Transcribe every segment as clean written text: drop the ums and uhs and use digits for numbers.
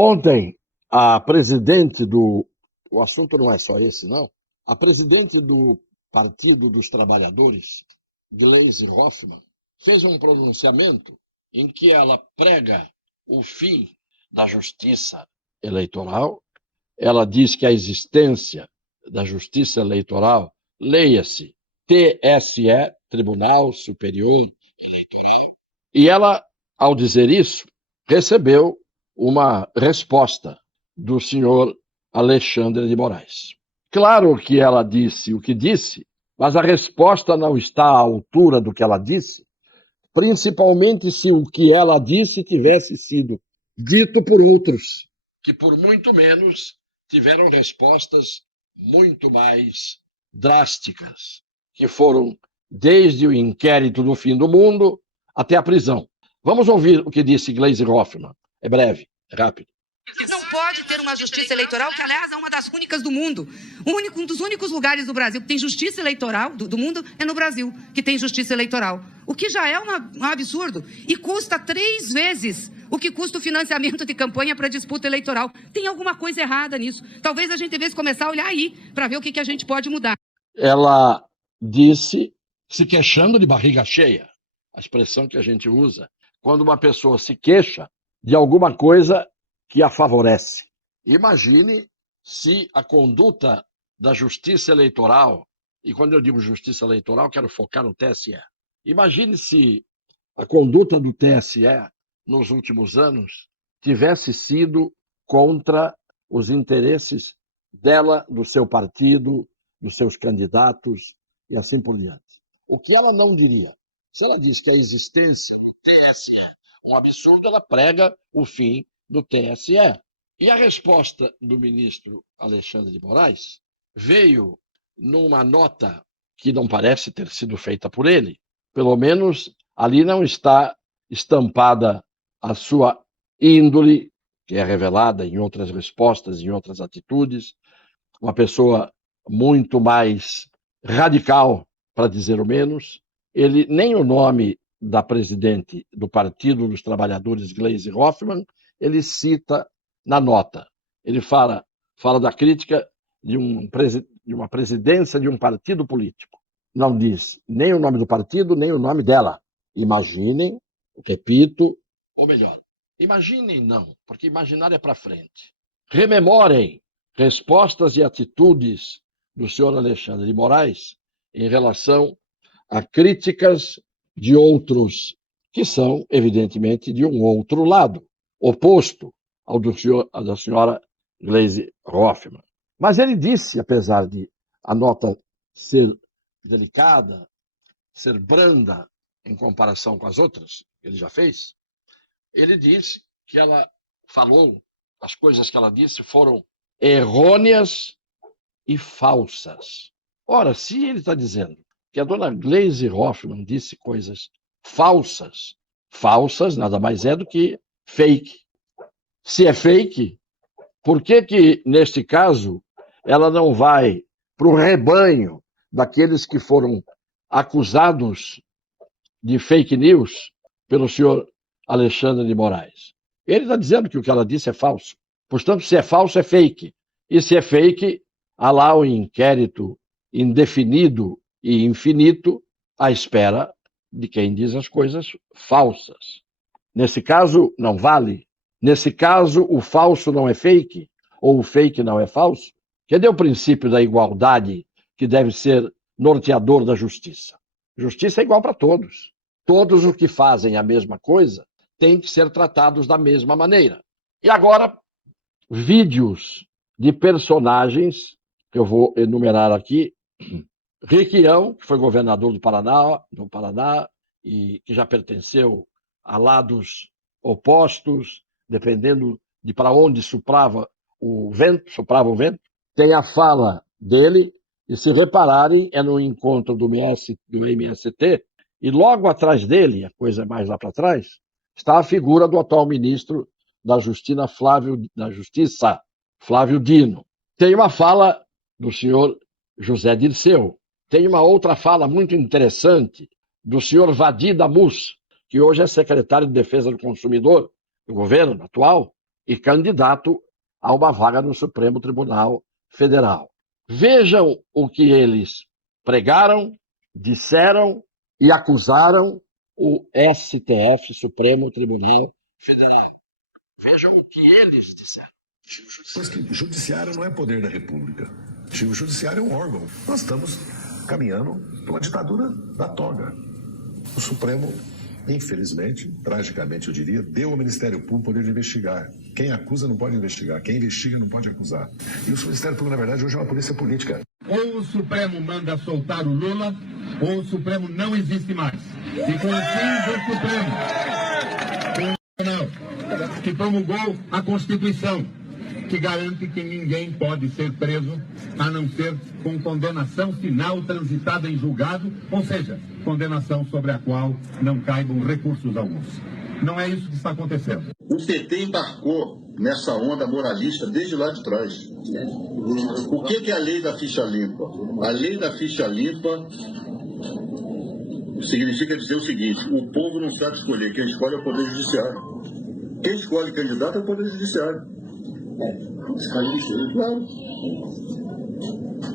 Ontem, a presidente do. O assunto não é só esse, não. A presidente do Partido dos Trabalhadores, Gleisi Hoffmann, fez um pronunciamento em que ela prega o fim da justiça eleitoral. Ela diz que a existência da justiça eleitoral, leia-se TSE, Tribunal Superior Eleitoral. E ela, ao dizer isso, recebeu uma resposta do senhor Alexandre de Moraes. Claro que ela disse o que disse, mas a resposta não está à altura do que ela disse, principalmente se o que ela disse tivesse sido dito por outros, que por muito menos tiveram respostas muito mais drásticas, que foram desde o inquérito do fim do mundo até a prisão. Vamos ouvir o que disse Gleisi Hoffmann. É breve, é rápido. Não pode ter uma justiça eleitoral, que, aliás, é uma das únicas do mundo. Um dos únicos lugares do Brasil que tem justiça eleitoral, do mundo, é no Brasil, que tem justiça eleitoral. O que já é um absurdo. E custa 3 vezes o que custa o financiamento de campanha para disputa eleitoral. Tem alguma coisa errada nisso. Talvez a gente devesse começar a olhar aí, para ver o que a gente pode mudar. Ela disse, se queixando de barriga cheia, a expressão que a gente usa, quando uma pessoa se queixa de alguma coisa que a favorece. Imagine se a conduta da justiça eleitoral, e quando eu digo justiça eleitoral, quero focar no TSE. Imagine se a conduta do TSE nos últimos anos tivesse sido contra os interesses dela, do seu partido, dos seus candidatos e assim por diante. O que ela não diria? Se ela diz que a existência do TSE é um absurdo, ela prega o fim do TSE. E a resposta do ministro Alexandre de Moraes veio numa nota que não parece ter sido feita por ele. Pelo menos ali não está estampada a sua índole, que é revelada em outras respostas, em outras atitudes. Uma pessoa muito mais radical, para dizer o menos. Ele nem o nome da presidente do Partido dos Trabalhadores, Gleisi Hoffmann, ele cita na nota. Ele fala da crítica de uma presidência de um partido político. Não diz nem o nome do partido, nem o nome dela. Imaginem, repito, ou melhor, imaginem não, porque imaginar é para frente. Rememorem respostas e atitudes do senhor Alexandre de Moraes em relação a críticas de outros que são, evidentemente, de um outro lado, oposto ao da senhora Gleisi Hoffmann. Mas ele disse, apesar de a nota ser delicada, ser branda em comparação com as outras que ele já fez, ele disse que ela falou, as coisas que ela disse foram errôneas e falsas. Ora, se ele está dizendo que a dona Gleisi Hoffmann disse coisas falsas, falsas nada mais é do que fake. Se é fake, por que neste caso, ela não vai para o rebanho daqueles que foram acusados de fake news pelo senhor Alexandre de Moraes? Ele está dizendo que o que ela disse é falso. Portanto, se é falso, é fake. E se é fake, há lá um inquérito indefinido e infinito à espera de quem diz as coisas falsas. Nesse caso, não vale. Nesse caso, o falso não é fake, ou o fake não é falso. Cadê o princípio da igualdade que deve ser norteador da justiça? Justiça é igual para todos. Todos os que fazem a mesma coisa têm que ser tratados da mesma maneira. E agora, vídeos de personagens, que eu vou enumerar aqui. Requião, que foi governador do Paraná e que já pertenceu a lados opostos, dependendo de para onde soprava o vento, Tem a fala dele, e se repararem, é no encontro do MST, e logo atrás dele, a coisa é mais lá para trás, está a figura do atual ministro da Justiça, Flávio Dino. Tem uma fala do senhor José Dirceu. Tem uma outra fala muito interessante do senhor Vadir Damus, que hoje é secretário de Defesa do Consumidor do governo atual. e candidato a uma vaga no Supremo Tribunal Federal. Vejam o que eles pregaram, disseram e acusaram o STF, Supremo Tribunal Federal. Vejam o que eles disseram. Pois que o judiciário não é poder da República. O judiciário é um órgão. Nós estamos caminhando para uma ditadura da toga. O Supremo, infelizmente, tragicamente eu diria, deu ao Ministério Público o poder de investigar. Quem acusa não pode investigar, quem investiga não pode acusar. E o Ministério Público, na verdade, hoje é uma polícia política. Ou o Supremo manda soltar o Lula, ou o Supremo não existe mais. E com o fim do Supremo, que promulgou a Constituição, que garante que ninguém pode ser preso a não ser com condenação final transitada em julgado, ou seja, condenação sobre a qual não caibam recursos alguns. Não é isso que está acontecendo. O PT embarcou nessa onda moralista desde lá de trás. O que é a lei da ficha limpa? A lei da ficha limpa significa dizer o seguinte: o povo não sabe escolher, quem escolhe é o Poder Judiciário. Quem escolhe candidato é o Poder Judiciário. Claro.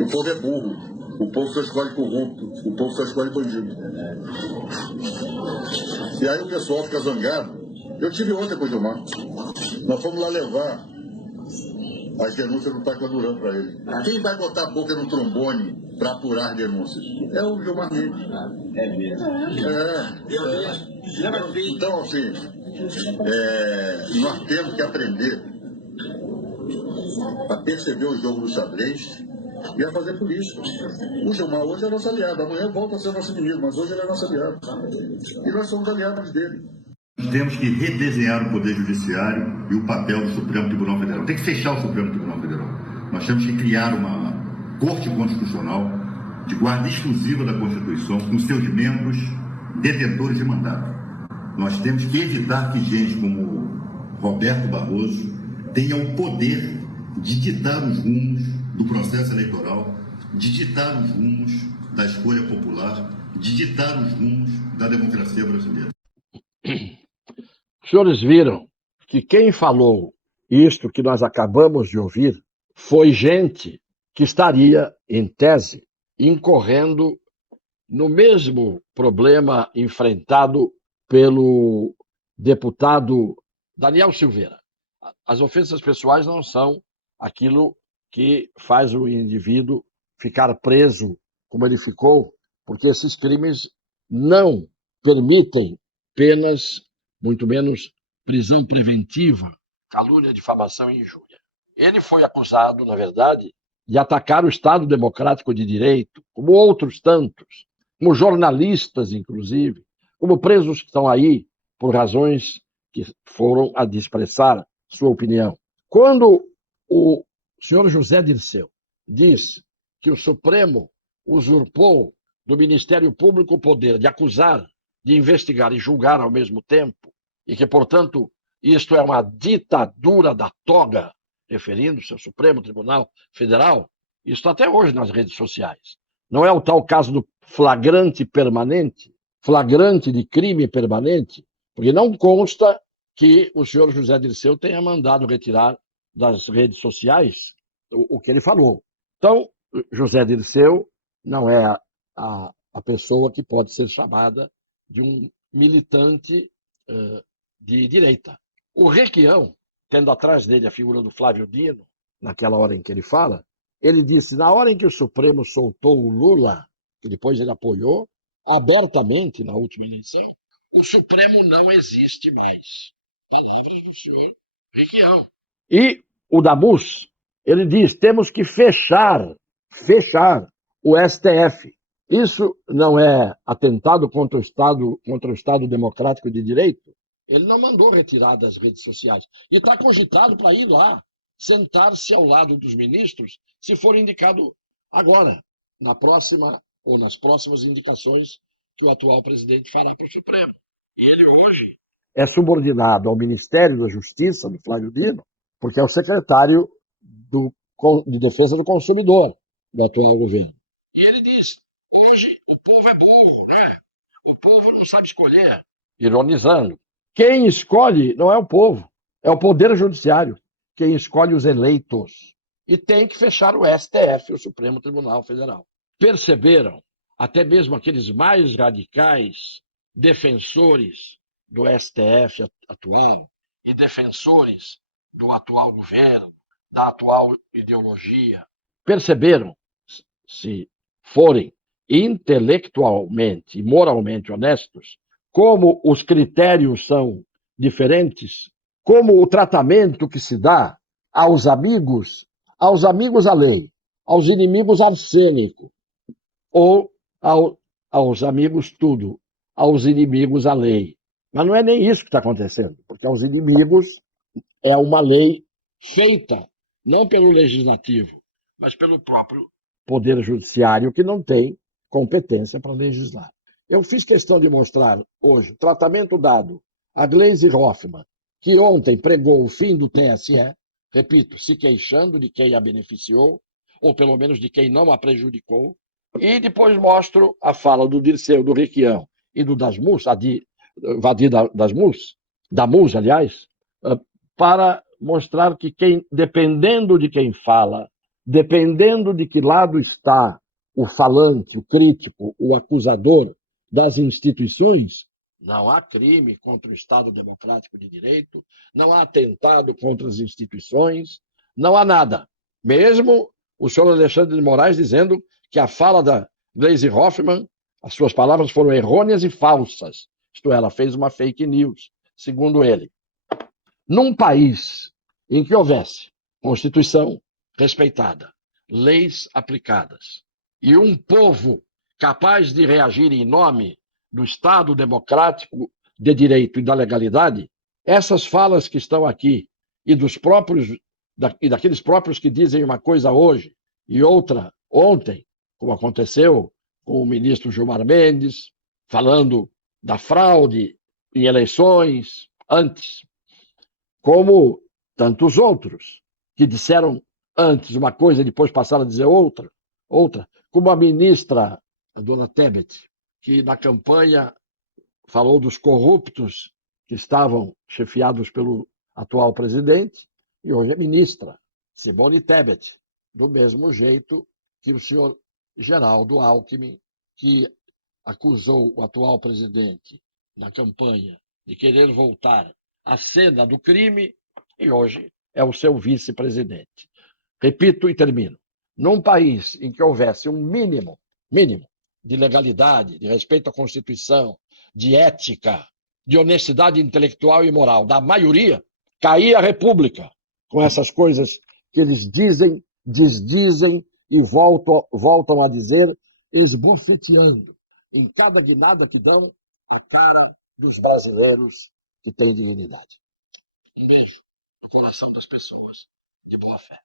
O povo é burro. O povo só escolhe corrupto. O povo só escolhe bandido. E aí o pessoal fica zangado. Eu tive ontem com o Gilmar. Nós fomos lá levar as denúncias do Tacla Duran para ele. Quem vai botar a boca no trombone para apurar as denúncias? É o Gilmar Mendes. É mesmo. Então, assim, nós temos que aprender a perceber o jogo do xadrez e a fazer política. O Gilmar hoje é nosso aliado, amanhã volta a ser nosso inimigo, mas hoje ele é nosso aliado. E nós somos aliados dele. Temos que redesenhar o Poder Judiciário e o papel do Supremo Tribunal Federal. Tem que fechar o Supremo Tribunal Federal. Nós temos que criar uma Corte Constitucional de guarda exclusiva da Constituição, com seus membros detentores de mandato. Nós temos que evitar que gente como Roberto Barroso tenha o poder de ditar os rumos do processo eleitoral, de ditar os rumos da escolha popular, de ditar os rumos da democracia brasileira. Os senhores viram que quem falou isto que nós acabamos de ouvir foi gente que estaria, em tese, incorrendo no mesmo problema enfrentado pelo deputado Daniel Silveira. As ofensas pessoais não são aquilo que faz o indivíduo ficar preso como ele ficou, porque esses crimes não permitem penas, muito menos prisão preventiva, calúnia, difamação e injúria. Ele foi acusado, na verdade, de atacar o Estado Democrático de Direito, como outros tantos, como jornalistas, inclusive, como presos que estão aí por razões que foram a de expressar sua opinião. Quando o senhor José Dirceu diz que o Supremo usurpou do Ministério Público o poder de acusar, de investigar e julgar ao mesmo tempo, e que, portanto, isto é uma ditadura da toga, referindo-se ao Supremo Tribunal Federal, isso até hoje nas redes sociais. Não é o tal caso do flagrante permanente, flagrante de crime permanente, porque não consta que o senhor José Dirceu tenha mandado retirar das redes sociais o que ele falou. Então, José Dirceu não é a pessoa que pode ser chamada de um militante de direita. O Requião, tendo atrás dele a figura do Flávio Dino, naquela hora em que ele fala, ele disse, na hora em que o Supremo soltou o Lula, que depois ele apoiou, abertamente na última eleição, o Supremo não existe mais. Palavras do senhor Requião. E o Damus, ele diz, temos que fechar o STF. Isso não é atentado contra o Estado Democrático de Direito? Ele não mandou retirar das redes sociais. E está cogitado para ir lá, sentar-se ao lado dos ministros, se for indicado agora, na próxima ou nas próximas indicações que o atual presidente fará para o Supremo. E ele hoje é subordinado ao Ministério da Justiça, do Flávio Dino, porque é o secretário de Defesa do Consumidor do atual governo. E ele diz, hoje o povo é burro, né? O povo não sabe escolher. Ironizando. Quem escolhe não é o povo, É o Poder Judiciário quem escolhe os eleitos. E tem que fechar o STF, o Supremo Tribunal Federal. Perceberam, até mesmo aqueles mais radicais defensores do STF atual e defensores do atual governo, da atual ideologia, perceberam, se forem intelectualmente e moralmente honestos, como os critérios são diferentes, como o tratamento que se dá aos amigos a lei, aos inimigos arsênico, ou aos amigos tudo, aos inimigos a lei. Mas não é nem isso que está acontecendo, porque aos inimigos é uma lei feita não pelo legislativo, mas pelo próprio Poder Judiciário, que não tem competência para legislar. Eu fiz questão de mostrar hoje o tratamento dado a Gleisi Hoffmann, que ontem pregou o fim do TSE, repito, se queixando de quem a beneficiou, ou pelo menos de quem não a prejudicou, e depois mostro a fala do Dirceu, do Requião e do Dasmus, Vadir Dasmus, Damus, aliás, para mostrar que dependendo de quem fala, dependendo de que lado está o falante, o crítico, o acusador das instituições, não há crime contra o Estado Democrático de Direito, não há atentado contra as instituições, não há nada. Mesmo o senhor Alexandre de Moraes dizendo que a fala da Gleisi Hoffmann, as suas palavras foram errôneas e falsas. Isto é, ela fez uma fake news, segundo ele. Num país em que houvesse Constituição respeitada, leis aplicadas e um povo capaz de reagir em nome do Estado democrático de direito e da legalidade, essas falas que estão aqui e daqueles próprios que dizem uma coisa hoje e outra ontem, como aconteceu com o ministro Gilmar Mendes, falando da fraude em eleições antes, como tantos outros que disseram antes uma coisa e depois passaram a dizer outra, como a ministra, a dona Tebet, que na campanha falou dos corruptos que estavam chefiados pelo atual presidente, e hoje é ministra, Simone Tebet, do mesmo jeito que o senhor Geraldo Alckmin, que acusou o atual presidente na campanha de querer voltar à cena do crime, e hoje é o seu vice-presidente. Repito e termino. Num país em que houvesse um mínimo de legalidade, de respeito à Constituição, de ética, de honestidade intelectual e moral da maioria, caía a República com essas coisas que eles dizem, desdizem e voltam a dizer, esbofeteando em cada guinada que dão a cara dos brasileiros que têm dignidade. Um beijo no coração das pessoas de boa fé.